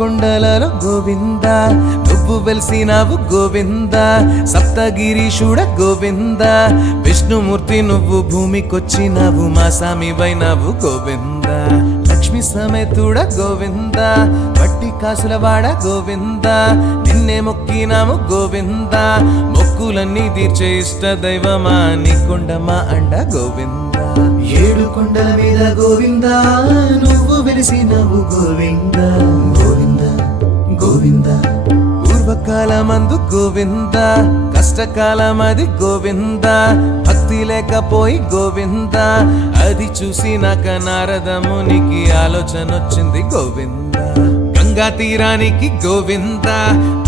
కొండలలో గోవింద నువ్వు వెలిసినావు గోవింద సప్తగిరీశుడ గోవింద విష్ణుమూర్తి నువ్వు భూమికొచ్చినావు మా సామివైనావు గోవింద లక్ష్మి సమేతుడ గోవింద వడ్డీ కాసులవాడ గోవింద నిన్నే మొక్కినాము గోవింద మొక్కులన్నీ తీర్చే ఇష్ట దైవమా నీ కొండమా అండ గోవింద ఏడు కొండల మీద గోవింద నువ్వు వెలిసినవు గోవింద గోవింద గోవింద పూర్వకాలమందు గోవింద కష్టకాలమది గోవింద భక్తి లేకపోయి గోవింద అది చూసి నాక నారద మునికి ఆలోచన వచ్చింది గోవింద గంగా తీరానికి గోవింద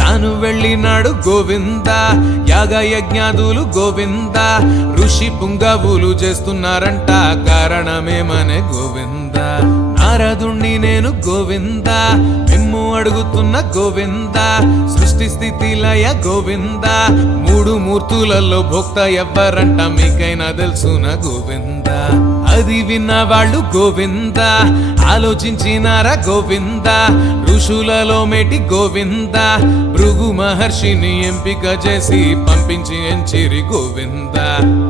తాను వెళ్ళినాడు గోవింద యాగ యజ్ఞాదులు గోవింద ఋషి పుంగవులు చేస్తున్నారంట కారణమేమనే గోవింద నారదుణ్ణి నేను గోవింద మిమ్ము అడుగుతున్న గోవింద సృష్టి స్థితి లయ గోవింద మూడు మూర్తులలో భోక్త ఎవ్వరంట మీకైనా తెలుసున గోవింద అది విన్న వాళ్ళు గోవింద ఆలోచించినారా గోవింద ఋషులలో మేటి గోవింద భృగు మహర్షిని ఎంపిక చేసి పంపించి ఎంచిరి గోవింద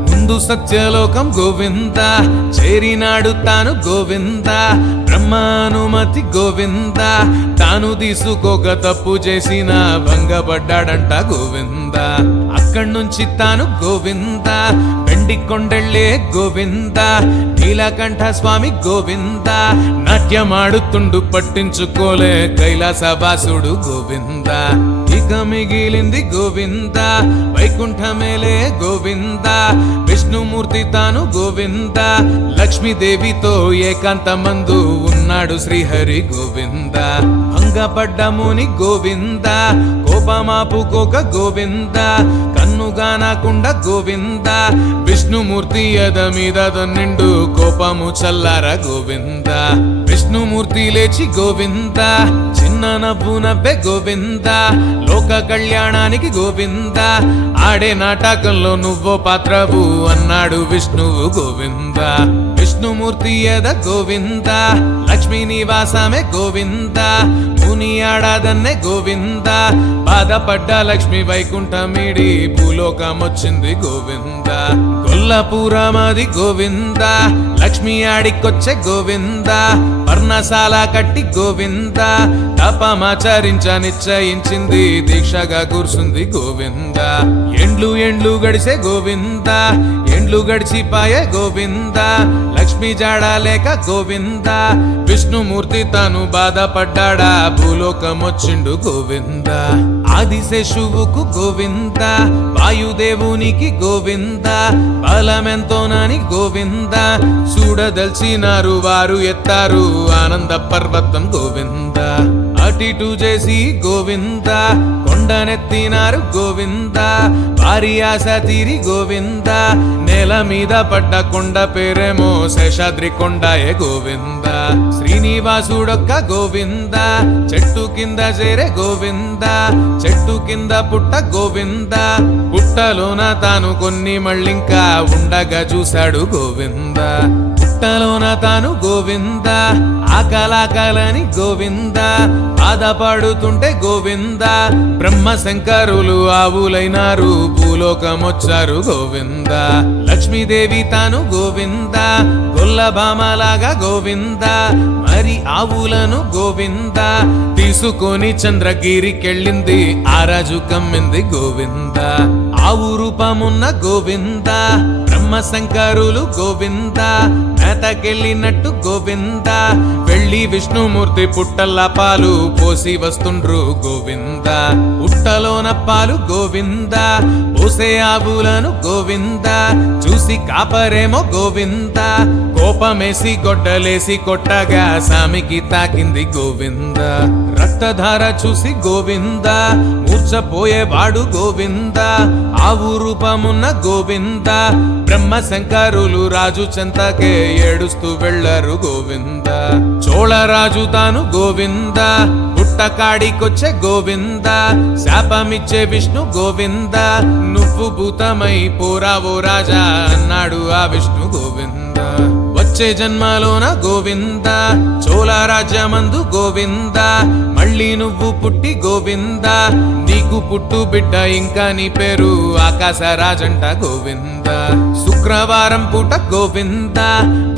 ముందు సత్యలోకం గోవింద చేరినాడు తాను గోవింద బ్రహ్మానుమతి గోవింద తాను తీసుకోక తప్పు చేసిన భంగపడ్డాడంట గోవింద అక్కడి నుంచి తాను గోవింద వెండి కొండెళ్ళే గోవింద నీలకంఠ స్వామి గోవింద నాట్యమాడుతుండు పట్టించుకోలే కైలాసవాసుడు గోవింద ఇక మిగిలింది గోవింద వైకుంఠమేలే గోవింద విష్ణుమూర్తి తాను గోవింద లక్ష్మీదేవితో ఏకాంతమందు ఉన్నాడు శ్రీహరి గోవింద భంగపడ్డ ముని గోవింద కోపమాపుకోక గోవింద కన్నుగానకుండా గోవింద విష్ణుమూర్తి ఎద మీద నిండు కోపము చల్లార గోవింద విష్ణుమూర్తి లేచి గోవింద చిన్న నవ్వు నవ్వే గోవింద లోక కళ్యాణానికి గోవింద ఆడే నాటకంలో నువ్వో పాత్రవు అన్నాడు విష్ణువు గోవింద విష్ణుమూర్తి ఎద గోవింద లక్ష్మీ నివాసమే గోవింద ముని ఆడాదన్నే గోవింద బాధపడ్డ లక్ష్మి వైకుంఠమిడి భూలోకం వచ్చింది గోవింద కొల్లపురమది గోవింద లక్ష్మి ఆడికొచ్చే గోవింద పర్ణశాల కట్టి గోవింద తపమాచరించ నిశ్చయించింది దీక్షగా కూర్చుంది గోవింద ఎండ్లు గడిసే గోవింద ఎండ్లు గడిచిపాయే గోవింద లక్ష్మి జాడలేక గోవింద విష్ణుమూర్తి తాను బాధపడ్డాడా భూలోకం వచ్చిండు గోవింద ఆదిశేషువుకు గోవింద వాయుదేవునికి గోవింద బలమెంతోనని గోవింద చూడదల్చినారు వారు ఎత్తారు ఆనంద పర్వతం గోవింద అటిటు చేసి గోవింద కొండనెత్తినారు గోవింద వారి ఆశ తీరి గోవింద నేల మీద పడ్డ కొండ పేరేమో శేషాద్రి కొండయే గోవింద శ్రీనివాసుడొక్క గోవింద చెట్టు కింద చేరే గోవింద చెట్టు కింద పుట్ట గోవింద పుట్టలోన తాను కొన్ని మళ్ళింకా ఉండగా చూశాడు గోవింద పుట్టలోన తాను గోవింద ఆకలాకలని గోవింద బాధపడుతుంటే గోవింద బ్రహ్మ శంకరులు ఆవులైనారు భూలోకమొచ్చారు గోవింద లక్ష్మీదేవి తాను గోవింద గొల్లభామలాగా గోవింద మరి ఆవులను గోవింద తీసుకొని చంద్రగిరికెళ్ళింది ఆ రాజు కమ్మింది గోవింద ఆవు రూపమున్న గోవింద బ్రహ్మ శంకరులు గోవింద మేతకెళ్ళినట్టు గోవింద వెళ్ళి విష్ణుమూర్తి పుట్టల్లా పాలు పోసి వస్తుండ్రు గోవింద పుట్టలోన పాలు గోవింద పోసే ఆవులను గోవింద చూసి కాపరేమో గోవింద కోపమేసి గొడ్డలేసి కొట్టగా సామికి తాకింది గోవింద రక్తధార చూసి గోవింద మూర్చపోయేవాడు గోవింద ఆవు రూపమున్న గోవింద బ్రహ్మ శంకరులు రాజు చెంతకే ఏడుస్తూ వెళ్ళారు గోవింద చోళరాజు తాను గోవింద పుట్టకాడికొచ్చే గోవింద శాపమిచ్చే విష్ణు గోవింద నువ్వు భూతమై పోరావో రాజా అన్నాడు ఆ విష్ణు గోవింద వచ్చే వచ్చే జన్మలోన గోవింద చోళ రాజ్యమందు గోవింద మళ్ళీ నువ్వు పుట్టి గోవింద నీకు పుట్టు బిడ్డ ఇంకా నీ పేరు ఆకాశరాజంట గోవింద శుక్రవారం పూట గోవింద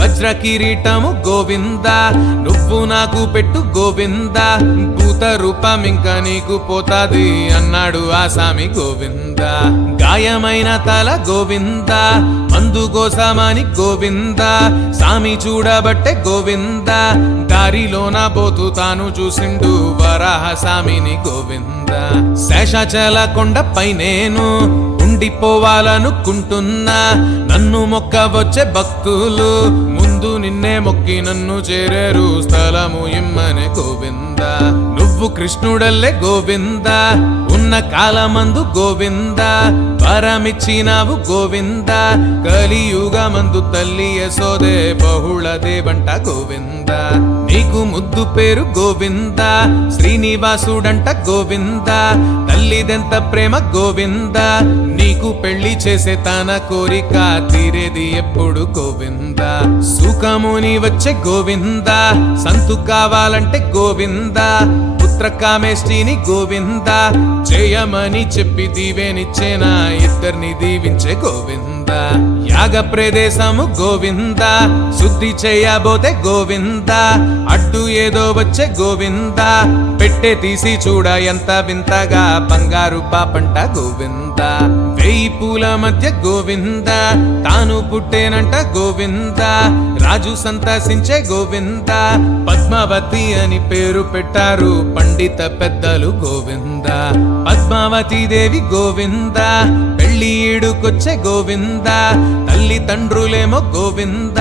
వజ్ర కిరీటము గోవింద నువ్వు నాకు పెట్టు గోవింద భూత రూపం ఇంకా నీకు పోతాది అన్నాడు ఆ సామి గోవింద గాయమైన తల గోవింద మందు కోసమని గోవింద సామి చూడబట్టే గోవింద దారిలోన పోతూ తాను చూసిండు వరాహ సామిని గోవింద శేషాచల కొండపై నేను ఉండిపోవాలనుకుంటున్నా నన్ను మొక్క వచ్చే భక్తులు ముందు నిన్నే మొక్కి నన్ను చేరేరు స్థలము ఇమ్మనే గోవింద నువ్వు కృష్ణుడల్లే గోవింద ఉన్న కాలమందు గోవింద వరమిచ్చినావు గోవింద కలియుగమందు తల్లి యశోదే బహుళ దేవంట గోవింద నీకు ముద్దు పేరు గోవింద శ్రీనివాసుడంట గోవింద తల్లిదెంత ప్రేమ గోవింద నీకు పెళ్లి చేసే తన కోరిక తీరేది ఎప్పుడు గోవింద సుఖముని వచ్చే గోవింద సంతు కావాలంటే గోవింద పుత్ర కామేష్టిని గోవింద చేయమని చెప్పి దీవెనిచ్చేనా ఇద్దరిని దీవించే గోవింద యాగ ప్రదేశము గోవింద శుద్ధి చేయబోతే గోవింద అడ్డు ఏదో వచ్చే గోవింద పెట్టే తీసి చూడ ఎంత వింతగా బంగారు పాపంట గోవింద వెయ్యి పూల మధ్య గోవింద తాను పుట్టేనంట గోవింద రాజు సంతసించే గోవింద పద్మావతి అని పేరు పెట్టారు పండిత పెద్దలు గోవింద పద్మావతి దేవి గోవింద పెళ్లి ఈడుకొచ్చే గోవింద తల్లి తండ్రులేమో గోవింద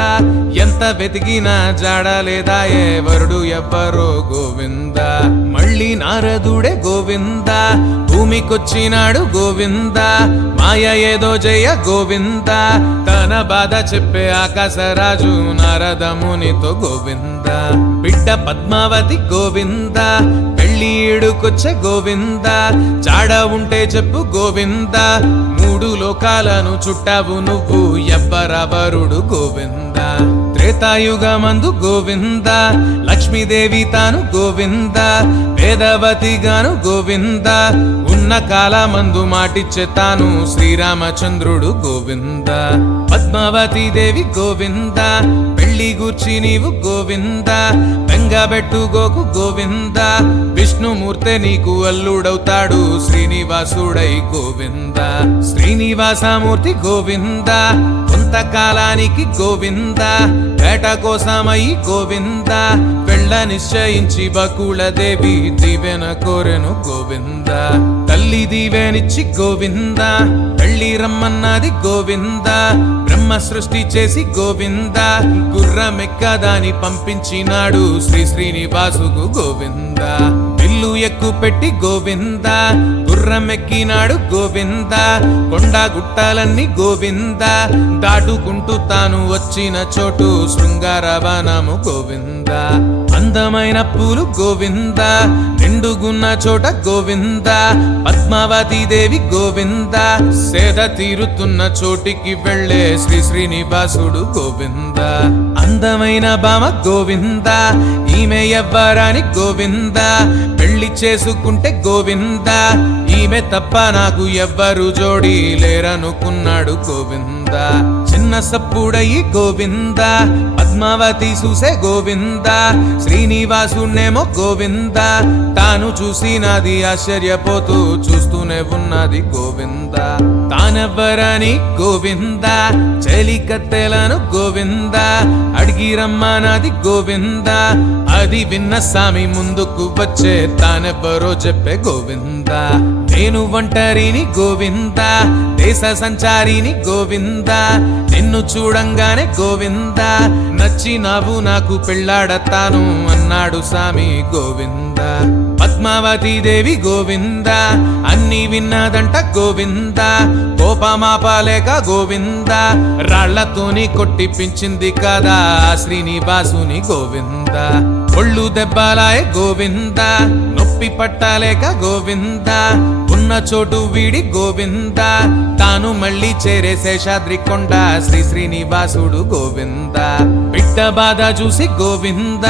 ఎంత వెతికినా జాడలేదాయే వరుడు ఎవ్వరో గోవింద మళ్ళీ నారదుడే గోవింద భూమికొచ్చినాడు గోవింద మాయ ఏదో జయ గోవింద తన బాధ చెప్పే ఆకాశరాజు నారదమునితో గోవింద బిడ్డ పద్మావతి గోవింద పెళ్లి ఈడుకొచ్చే గోవింద చాడ ఉంటే చెప్పు గోవింద మూడు లోకాలను చుట్టావు నువ్వు ఎవ్వరవరుడు గోవింద త్రేతాయుగమందు గోవింద లక్ష్మీదేవి తాను గోవింద వేదవతి గాను గోవింద ఉన్న కాలమందు మాటిచ్చే తాను శ్రీరామచంద్రుడు గోవింద పద్మావతి దేవి గోవింద పెళ్లి గూర్చి నీవు గోవింద బెంగబెట్టుకోకు గోవింద విష్ణుమూర్తే నీకు అల్లుడవుతాడు శ్రీనివాసుడై గోవింద శ్రీనివాసమూర్తి గోవింద కొంతకాలానికి గోవింద వేట కోసమై గోవింద వెళ్ళ నిశ్చయించి బకుళదేవి దీవెన కోరెను గోవింద తల్లి దీవెనిచ్చి గోవింద పెళ్లి రమ్మన్నది గోవింద బ్రహ్మ సృష్టి చేసి గోవింద గుర్రమెక్కదాని పంపించినాడు శ్రీనివాసుకు గోవింద ఇల్లు ఎక్కు పెట్టి గోవింద గుర్రమెక్కినాడు గోవింద కొండ గుట్టాలన్నీ గోవింద దాటుకుంటూ తాను వచ్చిన చోటు శృంగార వనము గోవింద అందమైన పూలు గోవింద నిండుగున్న చోట గోవింద పద్మావతి దేవి గోవింద సేద తీరుతున్న చోటికి వెళ్ళే శ్రీనివాసుడు గోవింద అందమైన భామ గోవింద ఈమె ఎవ్వరాని గోవింద పెళ్లి చేసుకుంటే గోవింద ఈమె తప్ప నాకు ఎవ్వరు జోడి లేరనుకున్నాడు గోవింద చిన్న సప్పుడయి గోవింద పద్మావతి చూసే గోవింద శ్రీనివాసునేమో గోవింద తాను చూసినది ఆశ్చర్యపోతూ చూస్తూనే ఉన్నది గోవింద తానెవ్వరని గోవింద చెలికత్తెలను గోవింద అడిగి రమ్మన్నది గోవింద అది విన్న స్వామి ముందుకు వచ్చే తానెవ్వరో చెప్పే గోవింద నేను ఒంటరిని గోవింద దేశ సంచారిని గోవింద నిన్ను చూడంగానే గోవింద నచ్చినావు నాకు పెళ్ళాడతాను అన్నాడు స్వామి గోవింద పద్మావతి దేవి గోవింద అన్ని విన్నదంట గోవింద కోపమాపాలేక గోవింద రాళ్లతోని కొట్టిపించింది కదా శ్రీనివాసుని గోవింద ఒళ్ళు దెబ్బలాయ గోవింద నొప్పి పట్టాలేక గోవింద ఉన్న చోటు వీడి గోవింద తాను మళ్ళీ చేరే శేషాద్రి కొండ శ్రీనివాసుడు గోవింద బిడ్డ బిడ్డ బాధ చూసి గోవింద,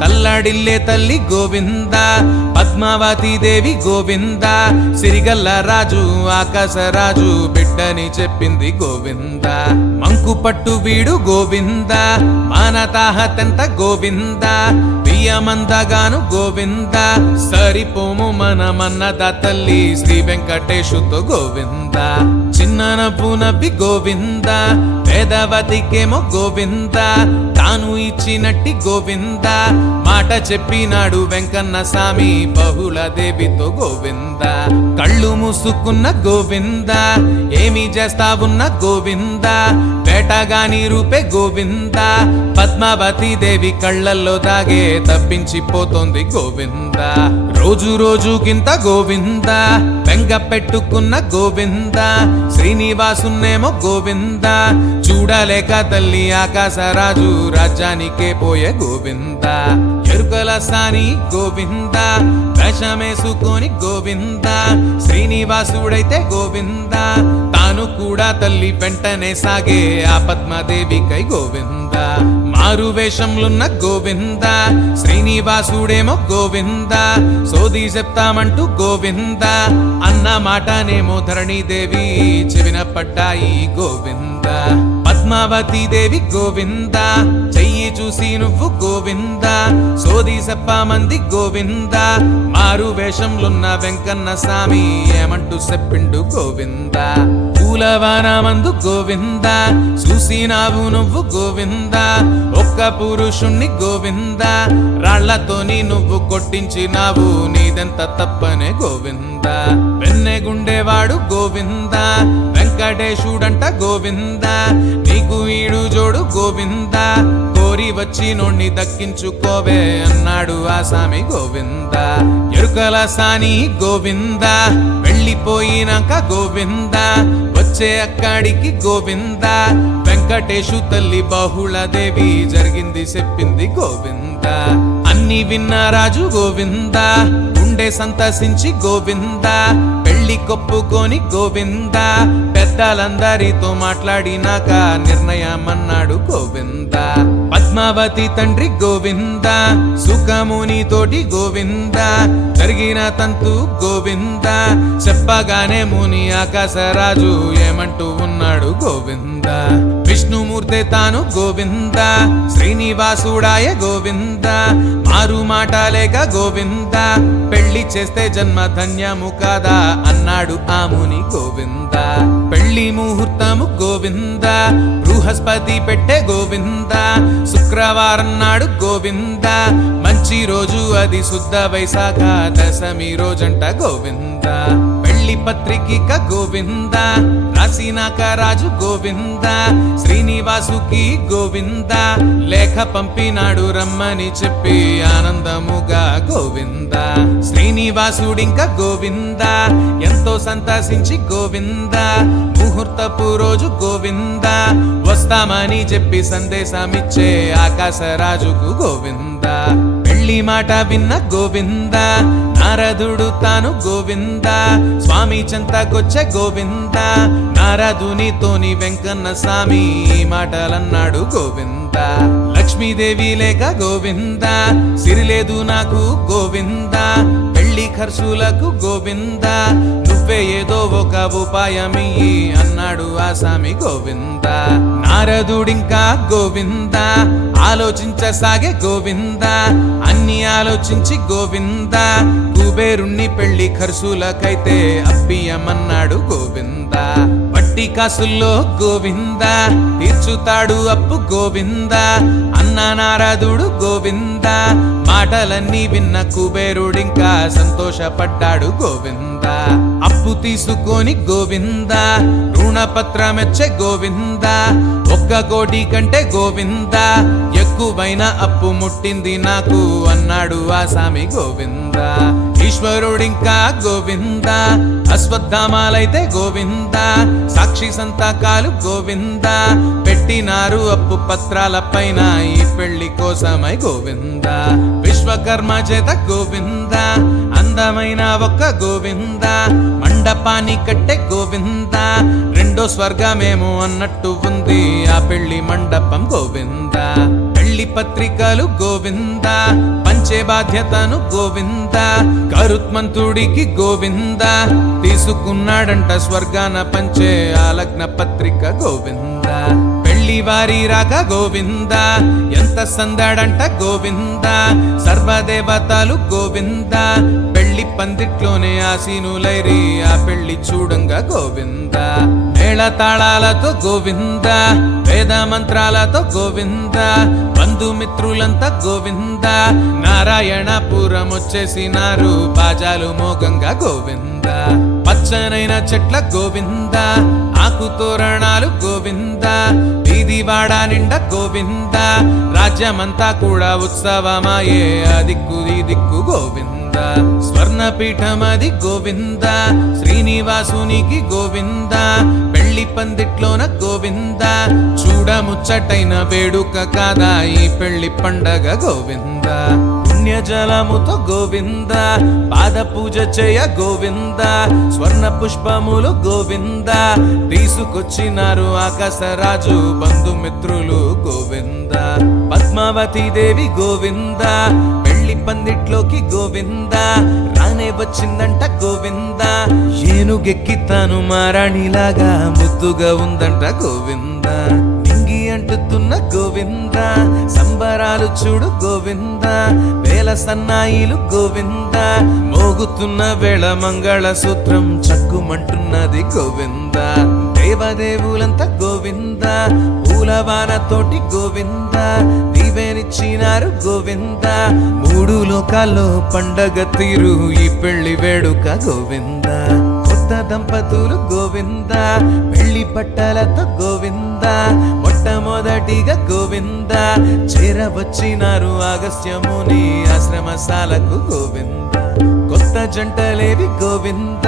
తల్లడిల్లే తల్లి గోవింద, పద్మావతి దేవి గోవింద, సిరిగల్ల రాజు ఆకాశరాజు బిడ్డని చెప్పింది గోవింద. మంకు పట్టు వీడు గోవింద, మానతాహతంత గోవింద, బియ్యమందగాను గోవింద, సరిపోము మనమన్నద తల్లి శ్రీ వెంకటేశుతో గోవింద. చిన్న నవ్వు నవ్వి గోవింద, వేదవతికేమో గోవింద, తాను ఇచ్చినట్టి గోవింద, మాట చెప్పినాడు వెంకన్న స్వామి బహుళ దేవితో గోవింద. కళ్ళు మూసుకున్న గోవింద, ఏమి చేస్తావున్న గోవింద, వేటగాని రూపే గోవింద, పద్మావతి దేవి కళ్ళల్లో దాగే తప్పించిపోతోంది గోవింద. రోజు రోజుకింత గోవింద, వెంగ పెట్టుకున్న గోవింద, శ్రీనివాసున్నేమో గోవింద, చూడలేక తల్లి ఆకాశరాజు రాజ్యానికే పోయే గోవింద. ఎరుకల సాని గోవింద, వేషమేసుకొని గోవింద, శ్రీనివాసుడైతే గోవింద, తాను కూడా తల్లి వెంటనే సాగే ఆ పద్మాదేవికై గోవింద. మారు వేషంలున్న గోవింద, శ్రీనివాసుడేమో గోవింద, సోది చెప్తామంటూ గోవింద, అన్న మాటనేమో ధరణీదేవి చెవిన పడ్డాయి గోవింద. పద్మావతి దేవి గోవింద, చెయ్యి చూసి నువ్వు గోవింద, సోది చెప్పమంది గోవింద, మారు వేషంలున్న వెంకన్న స్వామి ఏమంటూ చెప్పిండు గోవింద. పూలవానమందు గోవింద, చూసినావు నువ్వు గోవింద, ఒక్క పురుషుణ్ణి గోవింద, రాళ్లతోని నువ్వు కొట్టించినావు నీదెంత తప్పనే గోవింద. వెన్నెగుండేవాడు గోవింద, వెంకటేశుడంట గోవింద, నీకు ఈడు జోడు గోవింద, కోరి వచ్చి నోణ్ణి దక్కించుకోవే అన్నాడు ఆ స్వామి గోవింద. ఎరుకల సాని గోవింద, వెళ్ళిపోయినాక గోవింద, వచ్చే అక్కడికి గోవింద, వెంకటేశు తల్లి బహుళ దేవి జరిగింది చెప్పింది గోవింద. అన్ని విన్న రాజు గోవింద, గుండె సంతసించి గోవింద, పెళ్లి కొప్పుకొని గోవింద, పెద్దలందరితో మాట్లాడినాక నిర్ణయమన్నాడు గోవింద. పద్మావతి తండ్రి గోవింద, సుఖముని తోటి గోవింద, జరిగిన తంతు గోవింద, చెప్పగానే ముని ఆకాశరాజు ఏమంటూ ఉన్నాడు గోవింద. విష్ణుమూర్తి తాను గోవింద, శ్రీనివాసుడాయ గోవింద, మారు మాట లేక గోవింద, పెళ్లి చేస్తే జన్మ ధన్యము కాదా అన్నాడు ఆ ముని గోవింద. పెళ్లి ముహూర్తము గోవింద, బృహస్పతి పెట్టే గోవింద, శుక్రవారం నాడు గోవింద, మంచి రోజు అది శుద్ధ వైశాఖ దశమి రోజంట గోవింద. పెళ్లి పత్రిక గోవింద, రాసినాక రాజు గోవింద, శ్రీనివాసుకి గోవింద, లేఖ పంపినాడు రమ్మని చెప్పి ఆనందముగా గోవింద. శ్రీనివాసుడింక గోవింద, ఎంతో సంతసించి గోవింద, ముహూర్తపు రోజు గోవింద, వస్తామని చెప్పి సందేశమిచ్చే ఆకాశరాజుకు గోవింద. పెళ్లి మాట విన్న గోవింద, నారదుడు తాను గోవింద, స్వామి చెంతకొచ్చే గోవింద, నారదునితోని వెంకన్న స్వామి ఈ మాటలన్నాడు గోవింద. లక్ష్మీదేవి లేక గోవింద, సిరిలేదు నాకు గోవింద, పెళ్లి ఖర్చులకు గోవింద, నువ్వే ఏదో ఒక ఉపాయమియ్యి అన్నాడు ఆ స్వామి గోవింద. నారదుడింకా గోవింద, ఆలోచించసాగే గోవింద, అన్ని ఆలోచించి గోవింద, కుబేరుణ్ణి పెళ్లి ఖర్చులకైతే అప్పియమన్నాడు గోవింద. వడ్డీ కాసుల్లో గోవింద, తీర్చుతాడు అప్పు గోవింద, అన్న నారదుడు గోవింద, మాటలన్నీ విన్న కుబేరుడింకా సంతోషపడ్డాడు గోవింద. అప్పు తీసుకొని గోవింద, రుణపత్రమెచ్చే గోవింద, 1 కోటి కంటే గోవింద, ఎక్కువైన అప్పు ముట్టింది నాకు అన్నాడు ఆ స్వామి గోవింద. ఈశ్వరుడింకా గోవింద, అశ్వత్థామాలైతే గోవింద, సాక్షి సంతకాలు గోవింద, పెట్టినారు అప్పు పత్రాల పైన ఈ పెళ్లి కోసమై గోవింద. విశ్వకర్మ చేత గోవింద, అందమైన ఒక్క గోవింద, మండపాన్ని కట్టే గోవింద, రెండో స్వర్గమేమో అన్నట్టు ఉంది ఆ పెళ్లి మండపం గోవింద. పత్రికలు గోవింద, పంచే బాధ్యతను గోవింద, కరుత్మంతుడికి గోవింద, తీసుకున్నాడంట స్వర్గాన పంచే ఆలగ్న పత్రిక గోవింద. పెళ్లి వారి రాక గోవింద, ఎంత సందడంట గోవింద, సర్వదేవతలు గోవింద, పెళ్లి పందిట్లోనే ఆసీనులైరి ఆ పెళ్లి చూడంగా గోవింద. మేళ తాళాలతో గోవింద, వేద మంత్రాలతో గోవింద, బంధుమిత్రులంతా గోవింద, నారాయణపురం వచ్చేసినారు బాజాలు మోగంగా గోవింద. పచ్చనైన చెట్ల గోవింద, ఆకు తోరణాలు గోవింద, వీధి వాడ నిండా గోవింద, రాజ్యమంతా కూడా ఉత్సవమాయే ఆ దిక్కు ఈ దిక్కు గోవింద. స్వర్ణపీఠమది గోవింద, శ్రీనివాసునికి గోవింద, పెళ్లి పందిట్లోన గోవింద, చూడముచ్చటైన వేడుక కాదా ఈ పెళ్లి పండగ గోవింద. పుణ్యజలముతో గోవింద, పాద పూజ చేయ గోవింద, స్వర్ణ పుష్పములు గోవింద, తీసుకొచ్చినారు ఆకాశరాజు బంధుమిత్రులు గోవింద. పద్మావతి దేవి గోవింద, పెళ్లి పందిట్లోకి గోవింద, రానే వచ్చిందంట గోవింద, ఏనుగెక్కి తాను మారాణిలాగా ముద్దుగా ఉందంట గోవింద. నింగి అంటుతున్న గోవింద, సంబరాలు చూడు గోవింద, వేల సన్నాయిలు గోవింద, మోగుతున్న వేళ మంగళ సూత్రం చక్కుమంటున్నది గోవింద. దేవదేవులంతా గోవింద, పూలవానతోటి గోవింద, దీవెనిచ్చినారు గోవింద, మూడు లోకాల్లో పండగ తీరు ఈ పెళ్లి వేడుక గోవింద. కొత్త దంపతులు గోవింద, పెళ్లి పట్టలతో గోవింద, మొట్టమొదటిగా గోవింద, చేరవచ్చినారు అగస్త్యముని ఆశ్రమశాలకు గోవింద. కొత్త జంటలేవి గోవింద,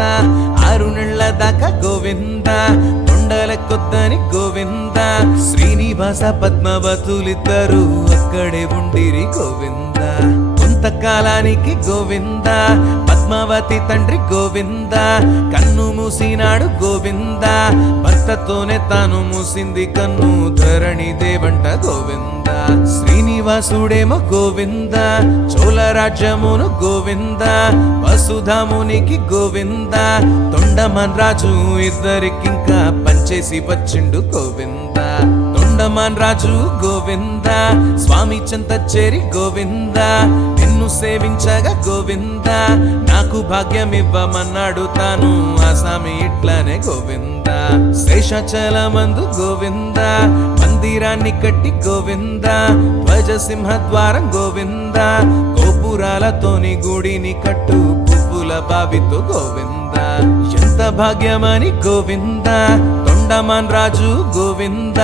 6 నెలల దాకా గోవింద, కొండల కొద్దని గోవింద, శ్రీనివాస పద్మావతులిద్దరు అక్కడే ఉండిరి గోవింద. కొంతకాలానికి గోవింద, పద్మావతి తండ్రి గోవింద, కన్ను మూసినాడు గోవింద, భర్తతోనే తాను మూసింది కన్ను ధరణి దేవంట గోవింద. శ్రీనివాసుడేమో గోవింద, చోళ రాజ్యమును గోవింద, వసుధామునికి గోవింద, తొండమాన్ రాజు ఇద్దరికింకా పంచేసి వచ్చిండు గోవింద. తొండమాన్ రాజు గోవింద, స్వామి చెంత చేరి గోవింద, నిన్ను సేవించగా గోవింద, నాకు భాగ్యమివ్వమన్నాడు తాను ఆ స్వామి ఇట్లనే గోవింద. శేషాచలమందు గోవింద, మందిరాన్ని కట్టి గోవింద, ధ్వజసింహ ద్వారం గోవింద, గోపురాలతోని గుడిని కట్టు పువ్వుల బావితో గోవింద. ఎంత భాగ్యమని గోవింద, తొండమాన్ రాజు గోవింద,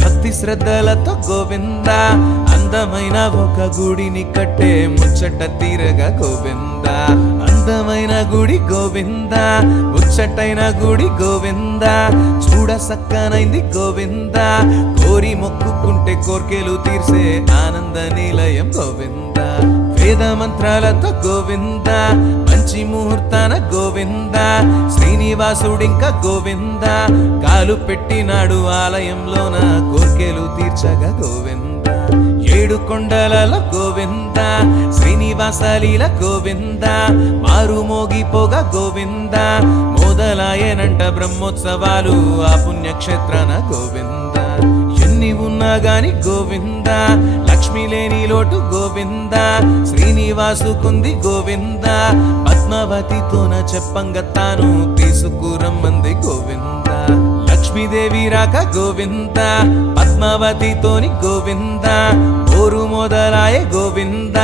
భక్తి శ్రద్ధలతో గోవింద, అందమైన ఒక గుడిని కట్టే ముచ్చట తీరగా గోవింద. అందమైన గుడి గోవింద, ముచ్చటైన గుడి గోవింద, చూడ సక్కనైంది గోవింద, కోరి మొక్కుకుంటే కోర్కెలు తీర్చే ఆనంద నిలయం గోవింద. వేద మంత్రాలతో గోవింద, మంచి ముహూర్తాన గోవింద, శ్రీనివాసుడింక గోవింద, కాలు పెట్టినాడు ఆలయంలోన కోర్కెలు తీర్చగా గోవింద. 7 కొండలలో గోవింద, శ్రీనివాసలీల గోవింద, మారు మోగిపోగా గోవింద, మొదలాయనంట బ్రహ్మోత్సవాలు ఆ పుణ్యక్షేత్రాన గోవింద. ఎన్ని ఉన్నా గాని గోవింద, లక్ష్మి లేని లోటు గోవింద, శ్రీనివాసుకుంది గోవింద, పద్మావతితోన చెప్పంగా తాను తీసుకురమ్మంది గోవింద. లక్ష్మీదేవి రాక గోవింద, పద్మావతితోని గోవింద, ఓరు మొదలాయ గోవింద,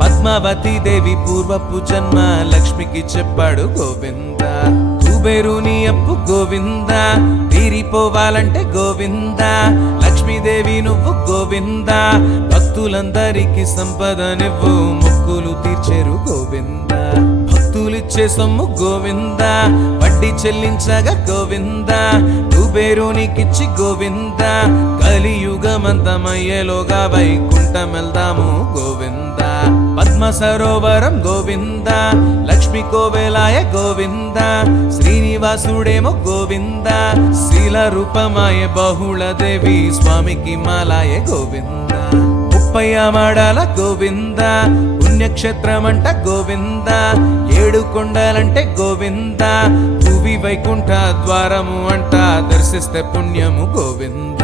పద్మావతి దేవి పూర్వపు జన్మ లక్ష్మికి చెప్పాడు గోవింద. కుబేరుని అప్పు గోవింద, తీరిపోవాలంటే గోవింద, లక్ష్మీదేవి నువ్వు గోవింద, భక్తులందరికీ సంపదనివ్వు మొక్కులు తీర్చేరు గోవింద. భక్తులిచ్చే సొమ్ము గోవింద, వడ్డీ చెల్లించగా గోవింద, కుబేరునికిచ్చి గోవింద, కలియుగమంతమయ్యేలోగా వైకుంఠమెల్దాము గోవింద. పద్మ సరోవరం గోవింద, లక్ష్మి కోవెలాయ గోవింద, శ్రీనివాసుడేమో గోవింద, శీల రూపమాయ బహుళ దేవి స్వామికి మాలాయ గోవింద. పాపయ్య మాడాల గోవింద, పుణ్యక్షేత్రమంట గోవింద, ఏడు కొండలంటే గోవింద, భువి వైకుంఠ ద్వారము అంట, దర్శిస్తే పుణ్యము గోవింద.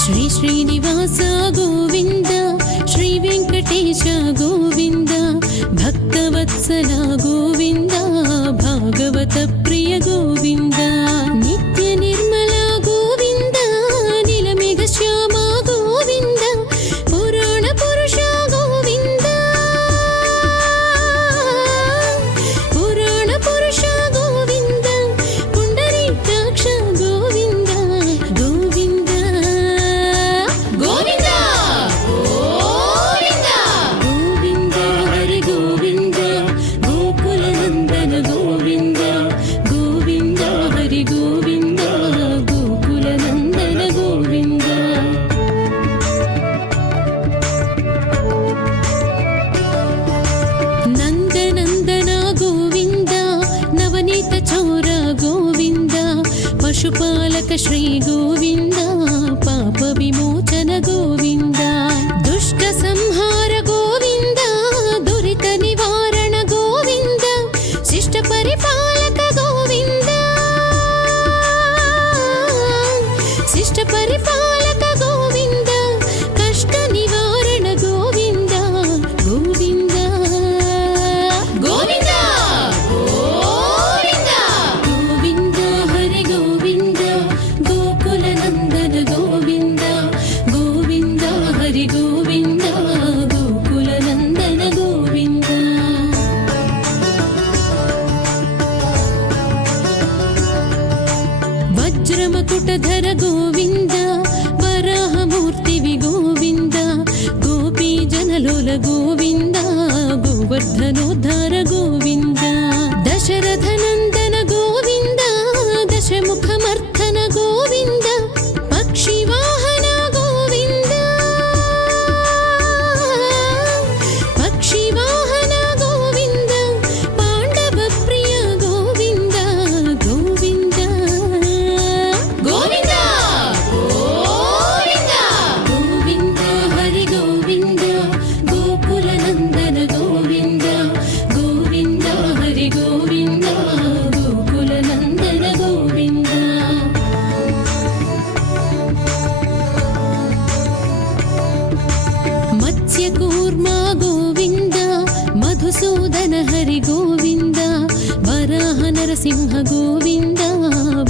శ్రీ శ్రీనివాస గోవింద, శ్రీ వెంకటేశ గోవింద, భక్తవత్సల గోవింద, భాగవత ప్రియ గోవింద, నిత్య నిర్మల గోవింద, నీలమేఘ శ్యామ గోవింద, పురాణ పురుష గోవింద, పురాణ పురుష గోవింద, పుండరీకాక్ష గోవింద, గోవింద గోవింద గోవింద గోవింద హరి గోవింద, గోకుల నందన గోవింద, గోవింద హరి గోవింద, గోకుల నందన గోవింద. నందనందన గోవింద, నవనీత చౌర గోవింద, పశుపాలక శ్రీ గోవింద, పాప విమోచన గోవింద, దుష్ట సంహార గోవింద, దురిత నివారణ గోవింద, శిష్ట పరిపాలక గోవింద, శిష్ట పరిపాలక గోవింద, కష్ట నివారణ గోవింద, గోవింద గోవింద గోవింద గోవింద హరి గోవింద, గోకుల నందన గోవింద, గోవింద హరి గోవింద, గోకుల నందన గోవింద. వజ్రమకుటధర గోవింద, వరాహమూర్తివి గోవింద, గోపీ జనలోల గోవింద, గోవర్ధనోద్ధార గోవింద, దశరథ నందన గోవింద, దశముఖమర్ధన గోవింద, పక్షి వాహన గోవింద, పక్షి వాహన గోవింద, పాండవ ప్రియ గోవింద, గోవింద గోవింద గోవింద గోవింద హరి గోవింద, గోకుల నందన గోవింద, గోవింద హరి గోవింద, గోకుల నందన గోవింద. మత్స్యకూర్మ గోవింద, మధుసూదన హరి గోవింద, వరాహ నరసింహ గోవింద,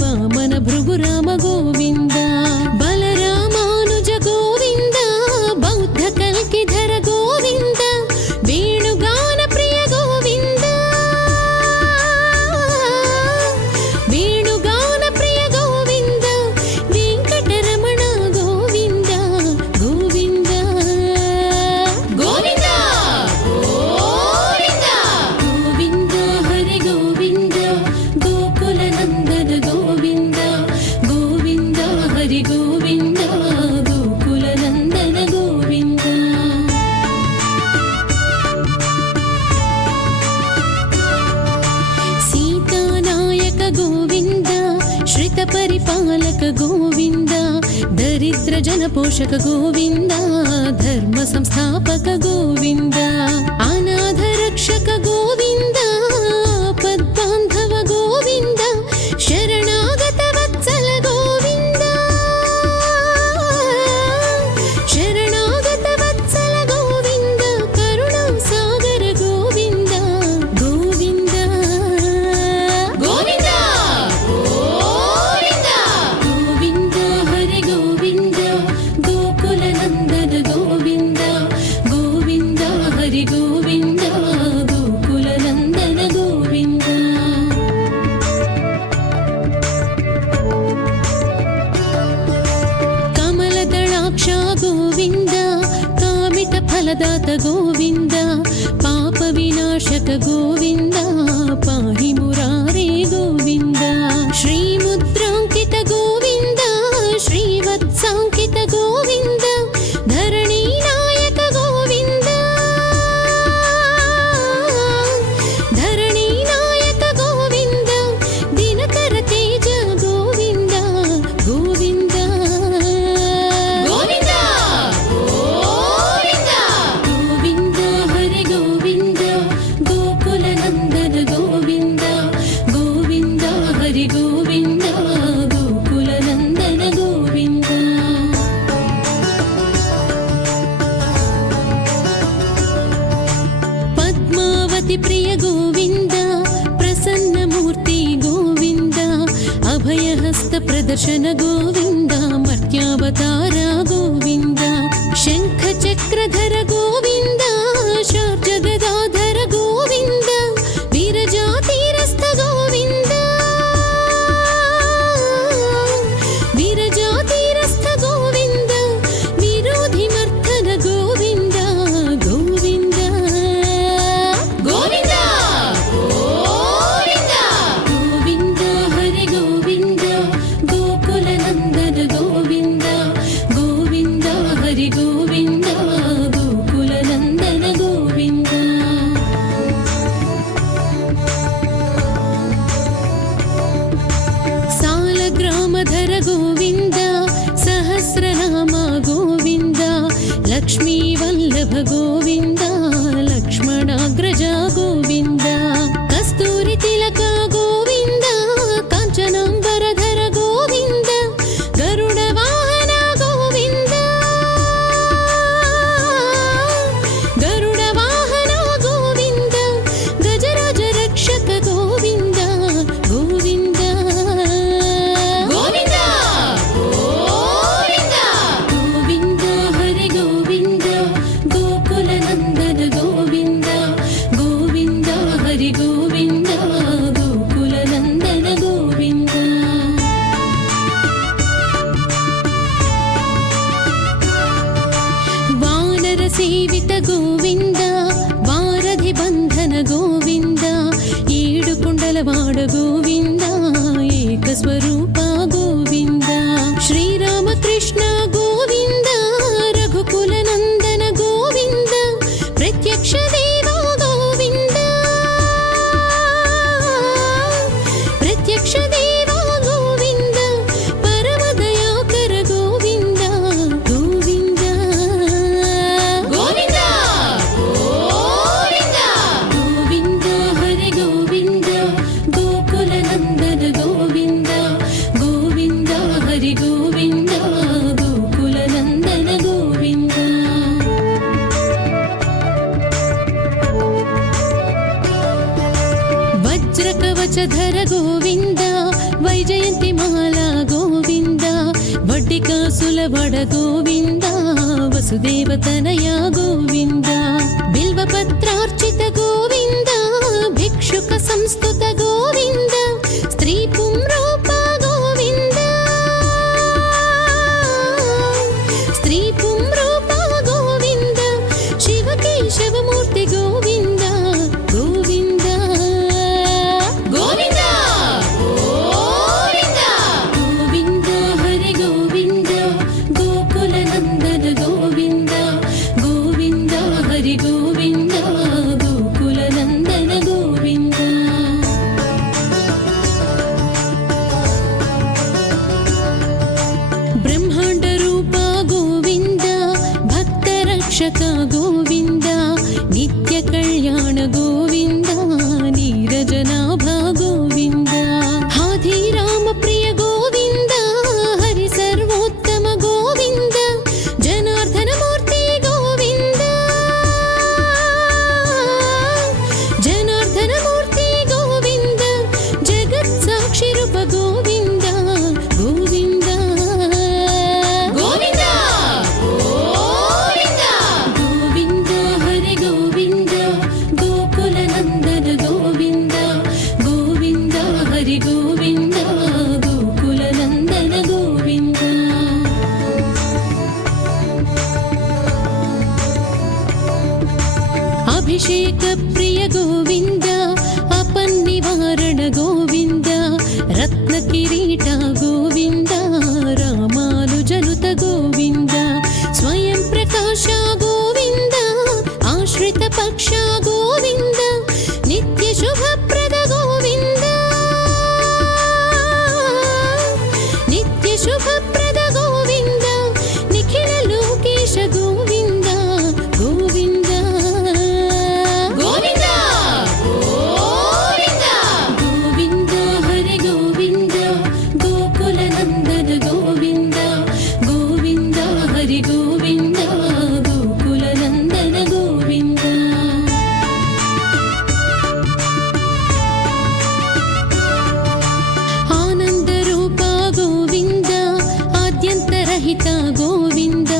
వామన భృగురామ గోవింద, బలరామానుజ గోవింద, బౌద్ధ కల్కిధర గోవింద, వేణుగాన ప్రియ గోవింద, వేణుగాన ప్రియ గోవింద, వెంకటరమణ గోవింద, గోవింద గోవింద గోవింద గోవింద హరి గోవింద, గోకుల నందన గోవింద, గోవింద హరి గోవింద, గోకుల నందన గోవింద. సీతానాయక గోవింద, శ్రిత పరిపాలక గోవింద, దరిద్ర జన పోషక గోవింద, ధర్మ సంస్థాపక గోవింద, అనాథ రక్షక గోవింద, పద్బాంధవ గోవింద, శరణాగత వత్సల గోవింద, శరణాగత వత్సల గోవింద, కరుణా సాగర గోవింద, గోవింద గోవింద वरदात गोविन्द पाप विनाशक गोविन्द पाहि मुरारे गोविन्द श्रीमुद्राङ्कित गोविन्द श्रीवत्साङ्कित गोविन्द धरणी नायक गोविन्द धरणी नायक गोविन्द दिनकर तेज गोविन्द गोविन्द गोविन्द गोविन्द गोविन्द हरे गोविन्द गोकुलनन्दन गोविन्द गोविन्द हरि गोविन्द गोकुलनन्दन गोविन्द पद्मावति प्रिय गोविन्द प्रसन्नमूर्ति गोविन्द अभयहस्त प्रदर्शन गोविन्द मर्त्यावतार गोविन्द शङ्खचक्रधर गोविन्द शार्जगदाधर गोविन्द वीरजातिरस्थ गोविन्द वीरजातिरस्थ गोविन्द विरोधिमर्दन गोविन्द गोविन्द गोविन्द गोविन्द गोविन्द हरे गोविन्द गोकुलनन्दन गोविन्द गोविन्द हरि गोविन्द गोकुलनन्दन गोविन्द सालग्रामधर गोविन्द सहस्रनाम गोविन्द लक्ष्मीवल्लभ गोविन्द लक्ष्मणाग्रज गोविन्द कस्तूरि तिलक गोविन्द काञ्चनाम्बरधर गोविन्द गरुडवाहन गोविन्द गरुडवाहन गोविन्द गजराज रक्षक गोविन्द गोविन्द गोविन्द गोविन्द गोविन्द हरे गोविन्द गोकुलनन्दन गोविन्द गोविन्द हरि गोविन्द गोकुलनन्दन गोविन्द वानर सेवित गोविन्द वारधि बन्धन गोविन्द ಏಡುಕೊಂಡಲವಾಡ ಗೋವಿಂದ ಏಕಸ್ವರೂಪ ಗೋವಿಂದ ಶ್ರೀರಾಮಕೃಷ್ಣ ಗೋವಿಂದ ರಘುಕುಲನಂದನ ಗೋವಿಂದ ಪ್ರತ್ಯಕ್ಷ ದೇವ ಗೋವಿಂದ ಪ್ರತ್ಯಕ್ಷ ದೇವ ಗೋವಿಂದ ಪರಮದಯಾಕರ ಗೋವಿಂದ ಗೋವಿಂದ ಗೋವಿಂದ ಗೋವಿಂದ ಗೋವಿಂದ ಹರಿ ಗೋವಿಂದ ಗೋಕುಲನಂದನ ಗೋವಿಂದ ಗೋವಿಂದ ಹರಿ ಗೋವಿಂದ ಗೋಕುಲನಂದನ ಗೋವಿಂದ ವಜ್ರಕವಚಧರ ಗೋವಿಂದ ವೈಜಯಂತಿ ಮಾಲಾ ಗೋವಿಂದ ವಡ್ಡಿಕಾಸುಲವಡ ಗೋವಿಂದ ವಸುದೇವತನಯ ಗೋವಿಂದ ಬಿಲ್ವಪತ್ರಾರ್ಚಿತ ಗೋವಿಂದ ಭಿಕ್ಷುಕ ಸಂಸ್ತುತ ಗೋವಿಂದ ಸ್ತ್ರೀ ಪುಂರೂಪ ಗೋವಿಂದ ಸ್ತ್ರೀ ಪುಂರೂಪ ಗೋವಿಂದ ಶಿವಕೇಶವಮೂರ್ತಿ ಗೋವಿಂದ ಗೋವಿಂದ ಗೋವಿಂದ ಗೋವಿಂದ ಗೋವಿಂದ ಹರಿ ಗೋವಿಂದ ಗೋಕುಲನಂದನ ಗೋವಿಂದ ಗೋವಿಂದ ಹರಿ ಗೋವಿಂದ ಗೋಕುಲನಂದನ ಗೋವಿಂದ ಬ್ರಹ್ಮಾಂಡ ರೂಪ ಗೋವಿಂದ ಭಕ್ತ ರಕ್ಷಕ ಗೋವಿಂದ ನಿತ್ಯ ಕಲ್ಯಾಣ ಗೋವಿಂದ ನೀರಜನಾಭ ಗೋವಿಂದ ಹಾದಿರಾಮ ಪ್ರಿಯ ಗೋವಿಂದ ಹರಿ ಸರ್ವೋತ್ತಮ ಗೋವಿಂದ ಜನಾರ್ದನ ಮೂರ್ತಿ ಗೋವಿಂದ ಜನಾರ್ದನ ಮೂರ್ತಿ ಗೋವಿಂದ ಜಗತ್ ಸಾಕ್ಷಿ ರೂಪ ಗೋವಿಂದ ಗೋವಿಂದ ಗೋವಿಂದ ಗೋವಿಂದ ಗೋವಿಂದ ಹರಿ ಗೋವಿಂದ ಗೋಕುಲನಂದನ ಗೋವಿಂದ ಗೋವಿಂದ ಹರಿ ಗೋವಿಂದ ಗೋಕುಲನಂದನ ಗೋವಿಂದ రహిత గోవింద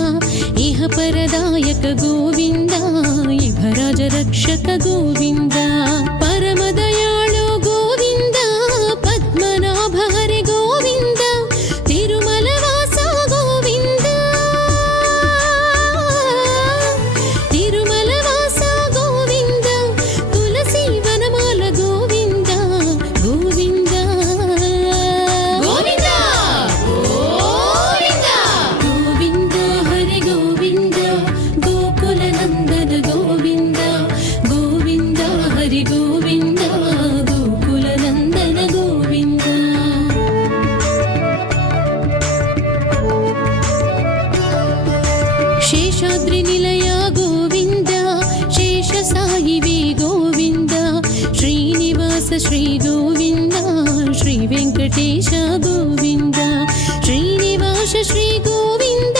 ఇహ పరదాయక గోవింద ఇహరాజ రక్షక గోవింద పరమ దయాళు గోవింద పద్మనాభ హరి గోవింద తిరుమల వాస గోవింద తిరుమల వాస గోవింద తులసి వనమాల గోవింద గోవింద గోవింద గోవింద గోవింద హరి గోవింద గోకుల నందన గోవింద గోవింద హరి గోవింద గోకుల నందన గోవింద శేషాద్రి నిలయ గోవింద శేష సాయివే గోవింద శ్రీనివాస శ్రీ గోవింద శ్రీ వెంకటేశ గోవింద శ్రీనివాస శ్రీ గోవింద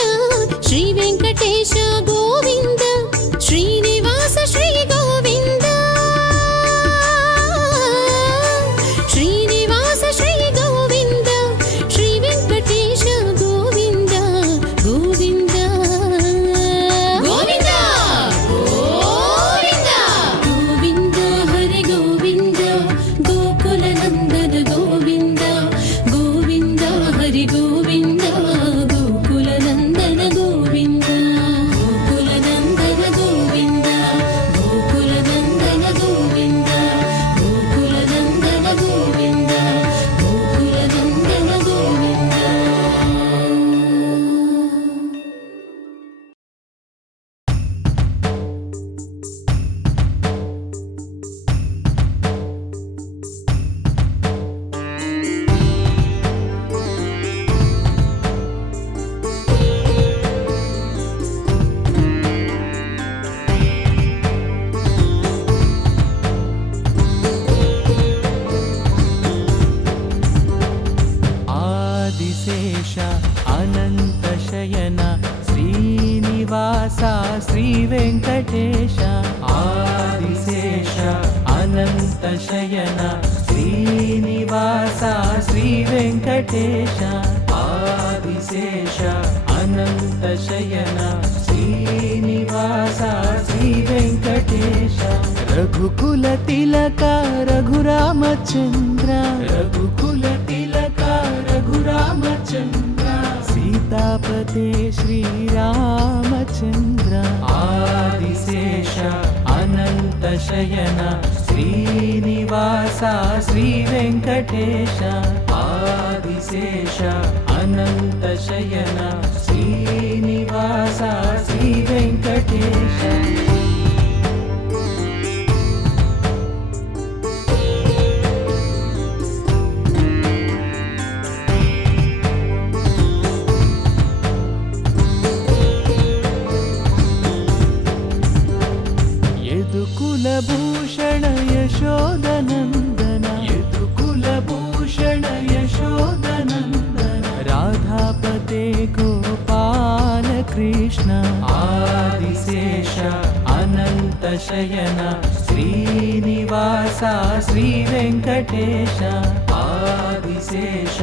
శ్రీ వెంకటేశ గోవింద శ్రీనివాస శ్రీ గోవింద శ్రీనివాస శ్రీ గోవింద శ్రీ వెంకటేశ గోవింద గోవింద గోవింద గోవింద గోవింద హరి గోవింద గోకుల నందన గోవింద గోవింద హరి గోవింద గోకుల నందన గోవింద గోకుల నందన గోవింద గోకుల నందన గోవింద గోకుల నందన గోవింద గోకుల నందన గోవింద ఆదిశేష అనంత శయన శ్రీనివాస శ్రీ వెంకటేశ ఆదిశేష అనంత శయన శ్రీనివాస శ్రీ వెంకటేశ ఆదిశేష అనంత శయన శ్రీనివాస శ్రీ వెంకటేశ రఘుకుల తిలక రఘురామచంద్ర రఘుకుల తిలక రఘురామచంద్ర సీతాపతే శ్రీరామచంద్ర ఆదిశేష అనంత శయన శ్రీనివాస శ్రీ వెంకటేశ ఆదిశేష అనంత శయన శ్రీనివాస శ్రీ వెంకటేశ యదుకులభూషణ యశోదనందన యదుకులభూషణ యశోదనందన రాధాపతే గోపాల కృష్ణ ఆదిశేష అనంత శయన శ్రీనివాస శ్రీ వెంకటేశ ఆదిశేష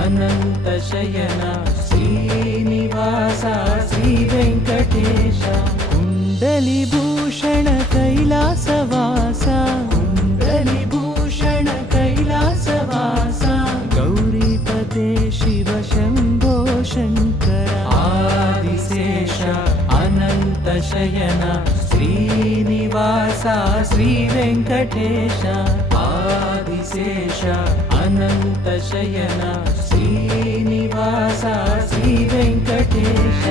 అనంత శయన శ్రీనివాస శ్రీ వెంకటేశ कुण्डलीभूषण कैलासवास कुण्डलीभूषण कैलासवास गौरीपते शिव शम्भो शङ्कर आदिशेष अनन्तशयन श्रीनिवास श्रीवेङ्कटेश आदिशेष अनन्तशयन श्रीनिवास श्रीवेङ्कटेश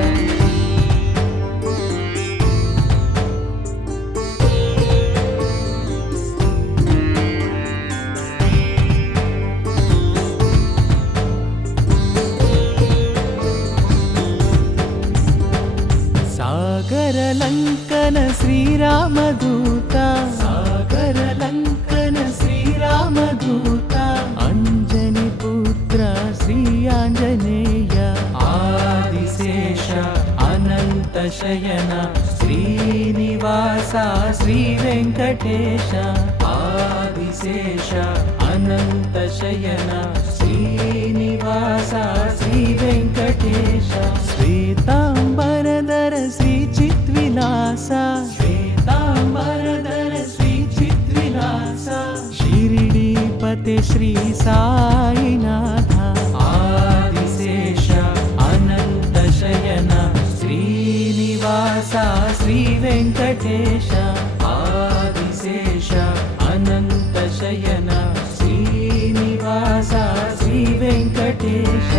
सागरलङ्कन श्रीरामदूता सागरलङ्कन श्रीरामदूता अञ्जनिपुत्र श्री आञ्जनेय आदिशेष अनन्तशयन श्रीनिवास श्रीवेङ्कटेश आदिशेष अनन्तशयन श्रीनिवास श्रीवेङ्कटेश वेङ्कटेश श्वेताम्बरधर श्रीचिद्विलास श्वेताम्बरधर श्रीचिद्विलास शिरिडीपते श्री साईनाथ आदिशेष अनन्तशयन श्रीनिवास श्रीवेङ्कटेश आदिशेष अनन्तशयन श्रीनिवास श्रीवेङ्कटेश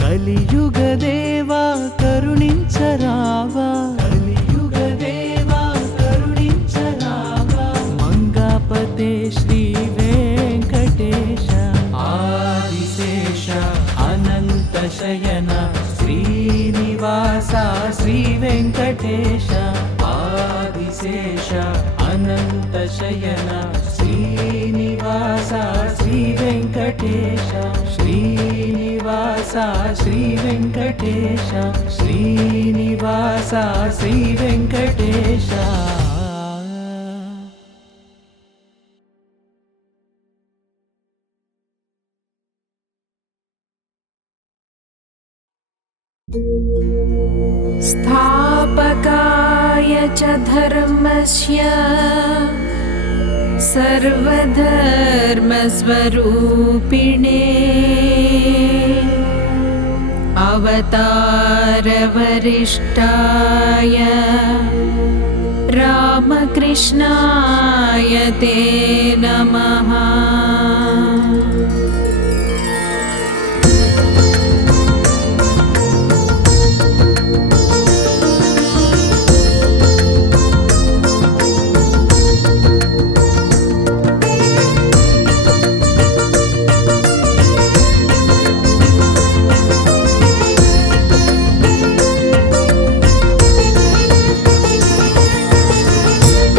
కలియుగదేవా కరుణించరావా కలియుగదేవా కరుణించరావా మంగాపతే శ్రీ వెంకటేశ ఆదిశేష అనంత శయన శ్రీనివాస శ్రీ వెంకటేశ ఆదిశేష అనంత శయన శ్రీనివాస శ్రీ వెంకటేశ శ్రీనివాస శ్రీ వెంకటేశ శ్రీనివాస శ్రీ వెంకటేశ स्थापकाय च धर्मस्य सर्वधर्मस्वरूपिणे अवतारवरिष्ठाय रामकृष्णाय ते नमः।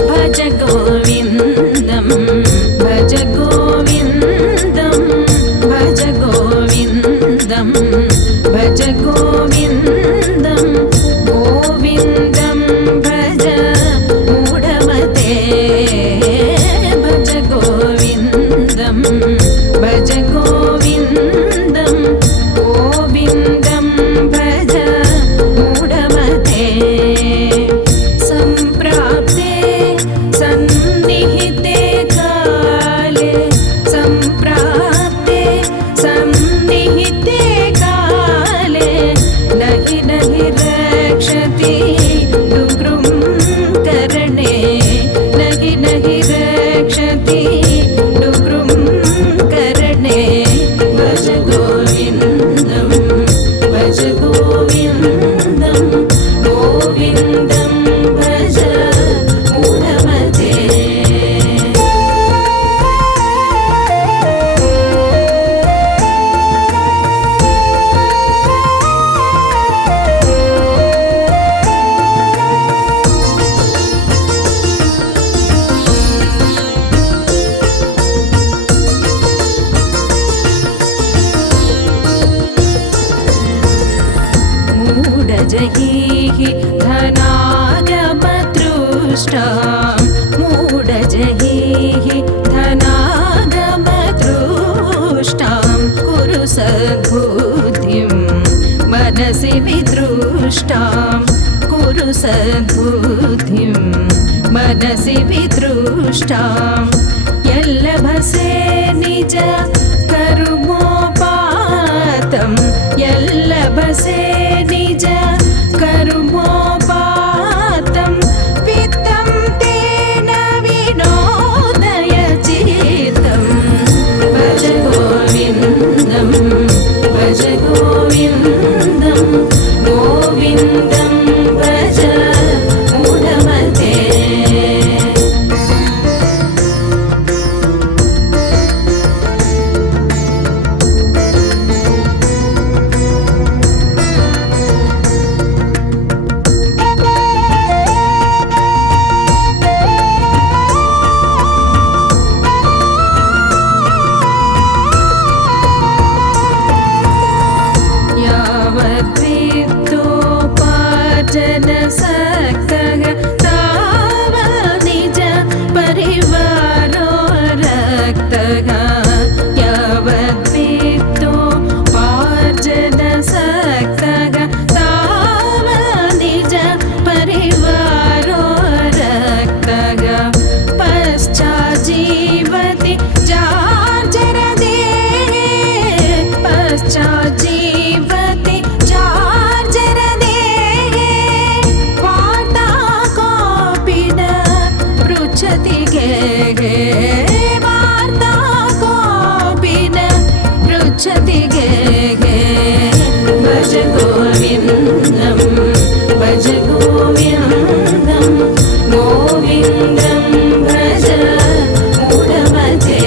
भज गोविन्दं भज गोविन्दं भज गोविन्दं भज गोविन्दं गोविन्दं भज मूढमते भज गोविन्दं भज गोविन्दं गोविन्दं भज मूढमते सम्प्राप्ते सन्निहिते काले सम्प्राप्ते सन्निहिते काले नहि नहि रक्षति दुर्गुं करणे नहि नहि रक्षति दुर्गुं करणे भज गोविन्दं भज गोविन्दं गोविन्दं भज मूढमते। मूढजहीः धनागमदृष्टां मूढजहीः धनागमदृष्टां कुरु सद्बुद्धिं मनसि विदृष्टां कुरु सद्बुद्धिं मनसि विदृष्टां यल्लभसे निज कर्मोपातं यल्लभसे निज कर्मोपातं वित्तं तेन विनोदय चित्तं भज गोविन्दं भज गोविन्दं गोविन्दं भज मूढमते। गच्छति गे गे भज गोविन्दं भज गोविन्दं गोविन्दं भज मूढमते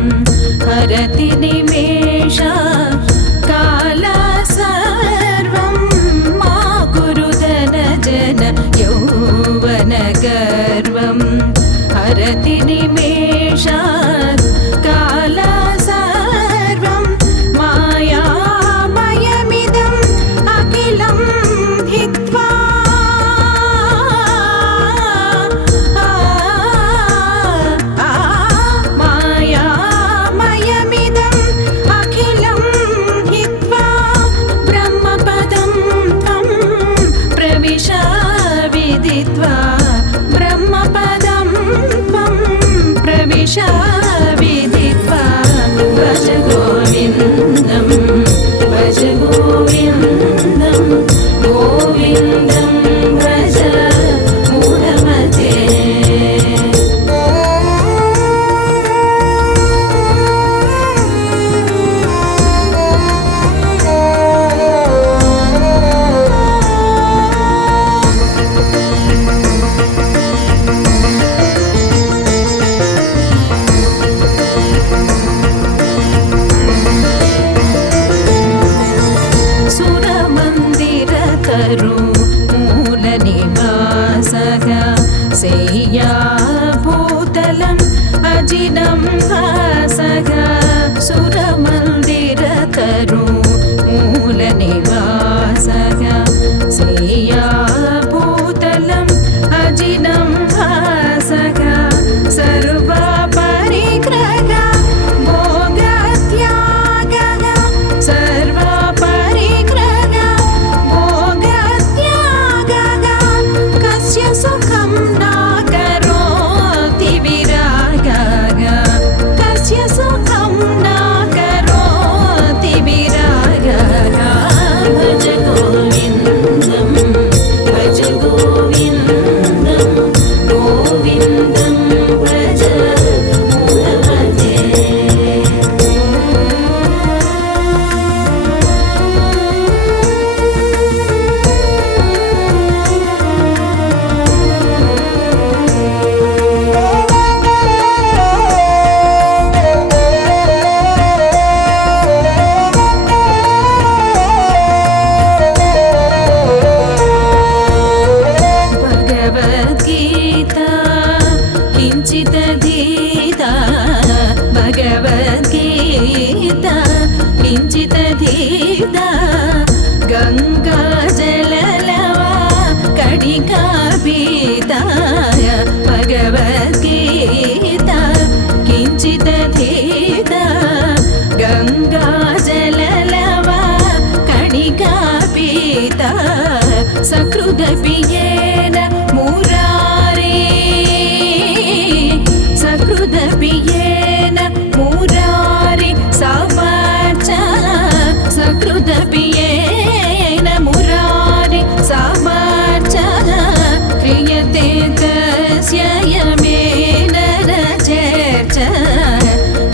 हरति निमेष काल सर्वं मा कुरु धनजन यौवन गर्वं हरति निमेष काल सर्वं मायामयमिदम् अखिलं धित्वा ब्रह्मपदं त्वं प्रविश विदित्वा भज गोविन्दं भज गोविन्दं गोविन्दं भज मूढमते सेया भूतलम् अजिनं भासग सुरमन्दिरतरु मूलनिवासग सेया भूतलम् अजिनं भासग सर्वपरिग्रह भोगत्यागः सर्वपरिग्रह भोगत्यागः कस्य सुखं सुखं न करोति विरागः भज गोविन्दं भज गोविन्दं गोविन्दं भज मूढमते भगवद्गीता किञ्चिदधीता गङ्गा जललवा कडिका पीता भगवद्गीता किञ्चिदधीता गङ्गा जललवा कडिका पीता सकृदपियेन मुरारी सकृदपियेन मुरारी समर्च सकृदपियेन मुरारी समर्च क्रियते तस्य यमेन न चर्च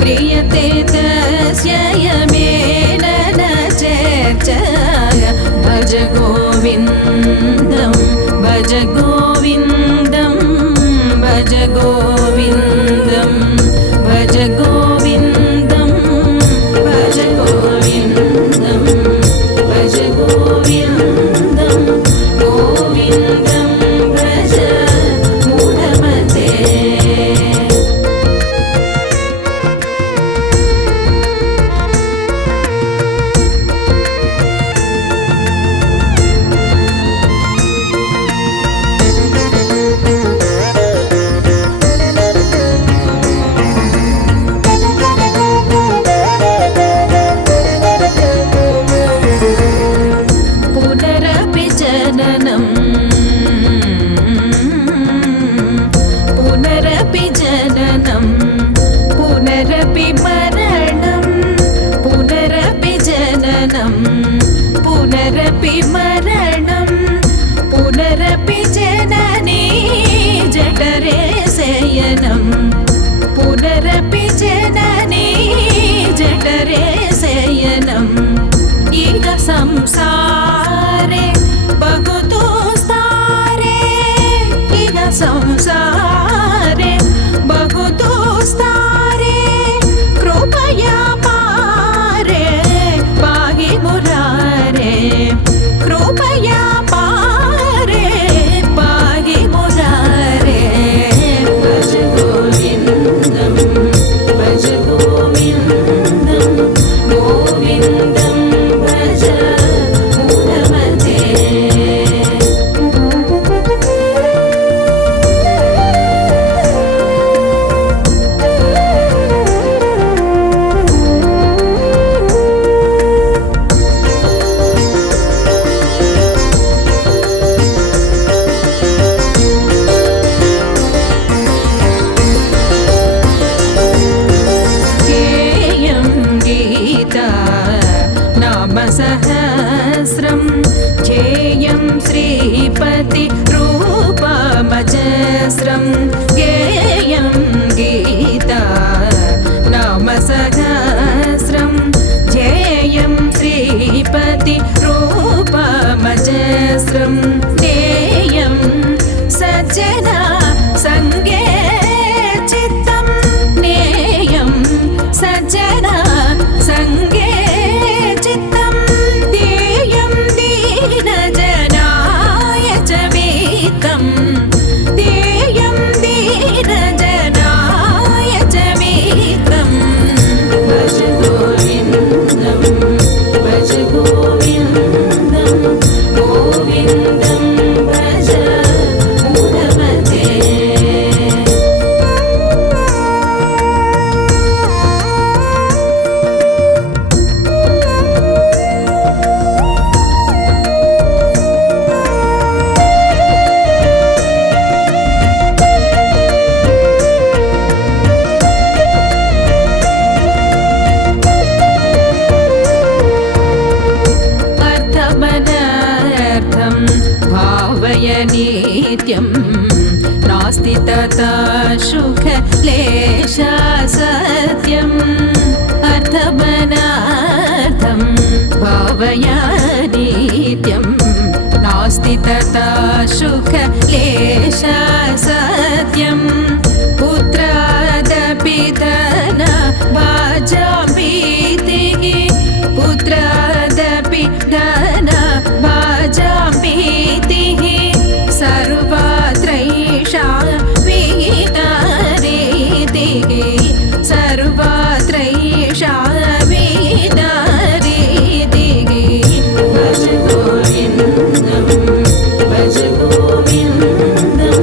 क्रियते तस्य यमेन न चर्च भज गोविन्दं भज गोविन्दं भज गोविन्दं भज गोविन्दं भज गोविन्दं भज गोविन्दं गोविन्दं भज मूढमते जननं पुनरपि मरणं पुनरपि जननी जठरे शयनं पुनरपि जननी जठरे शयनम् इह संसारे बहु दुस्तारे इह संसारे बहु दुस्तारे कृपया पारे पाहि मुरारे कृपया पारे पाहि मुरारे भज गोविन्दं भज गोविन्दं गोविन्दं भज मूढमते ध्येयं गीता नाम सहस्रं ध्येयं श्रीपति रूपमजस्रं ध्येयं गीता नाम सहस्रं ध्येयं श्रीपति रूपमजस्रं ज्ञेयं सज्जना सङ्गे चित्तं ज्ञेयं सज्जना सङ्गे चित्तं ध्येयं दीनजनाय च वीतं ध्येयं दीनजनाय च वीतं भज गोविन्दं भज गोविन्दं गोविन्दं भज मूढमते अर्थमनर्थं भावय नित्यं नास्ति तथा सुखलेशा सत्यम् अर्थमनर्थं भावय नित्यं नास्ति तथा सुखलेशा सत्यम् पुत्रादपि धन भाजापीतिः पुत्रादपि धन भाजापीतिः सर्वत्रैषा विहिता रीतिः सर्वत्रैषा विहिता रीतिः भज गोविन्दं भज गोविन्दं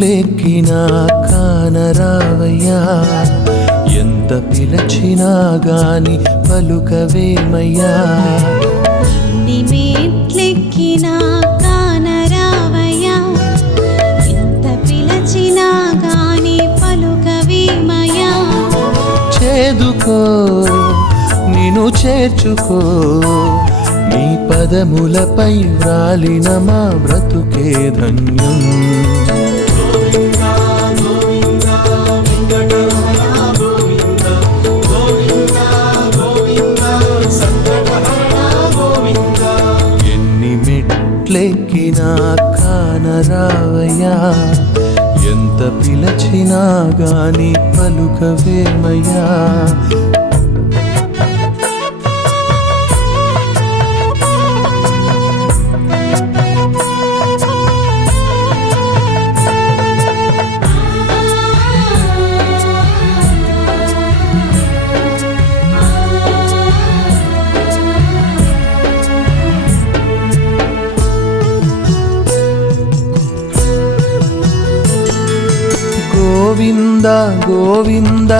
మెట్లెక్కినా కానరావయ్యా ఎంత పిలచినా గాని పలుకవేమయ్యా ఎన్ని మెట్లెక్కినా కానరావయ్యా ఎంత పిలచినా గాని పలుకవేమయ్యా చేదుకో నిన్ను చేర్చుకో నీ పదములపై వ్రాలిన మా బ్రతుకే ధన్యం ఎన్ని మెట్లెక్కినా కానరావయ్యా ఎంత పిలచినా గాని పలుకవేమయ్యా గోవింద గోవింద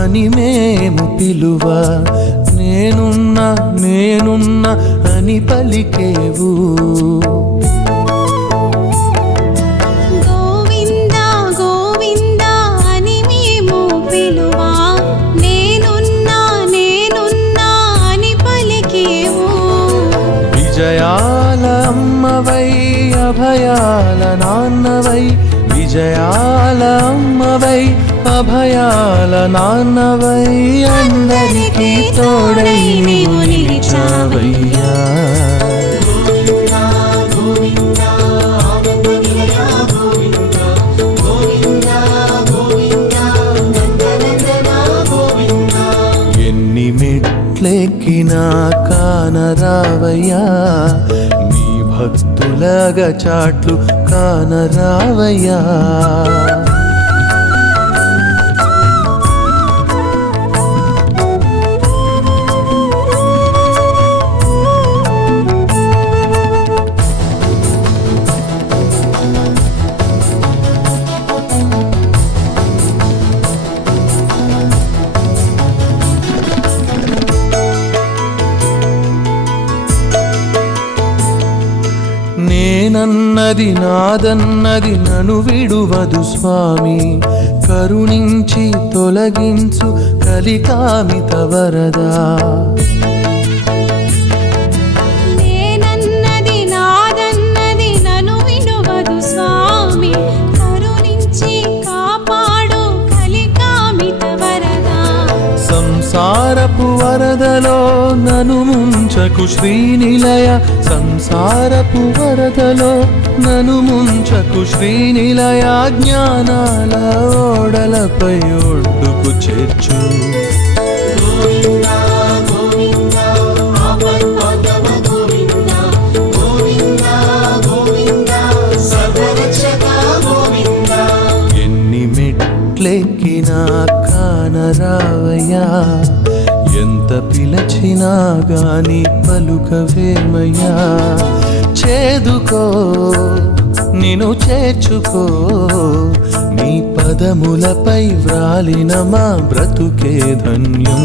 అని మేము పిలువ నేనున్నా నేనున్నా అని పలికేవు గోవింద గోవింద అని మేము పిలువా నేనున్నా నేనున్నా అని పలికేవు విజయాల అమ్మవై అభయాల నాన్నవై విజయాల అమ్మవై అభయాల నాన్నవై అందరికీ తోడై నీవు నిలిచావయ్యా ఎన్ని మెట్లెక్కినా కానరావయ్యా నీ భక్తులగా చాట్లు కానరావయ్యా నేనన్నది నాదన్నది నన్ను విడువదు స్వామి కరుణించి తొలగించు కలికామిత వరదా నేనన్నది నాదన్నది నన్ను విడువదు స్వామి కరుణించి కాపాడు కలికామిత వరదా సంసారపు వరదలో నను ముంచకు శ్రీనిలయ సంసారపు వరదలో నను ముంచకు శ్రీనిలయ జ్ఞానాల ఓడలపై ఒడ్డుకు చేర్చు ఎన్ని మెట్లెక్కినా కానరావయ్యా ఎంత పిలచినా గాని పలుకవేమయ్యా చేదుకో నిన్ను చేర్చుకో నీ పదములపై వ్రాలిన మా బ్రతుకే ధన్యం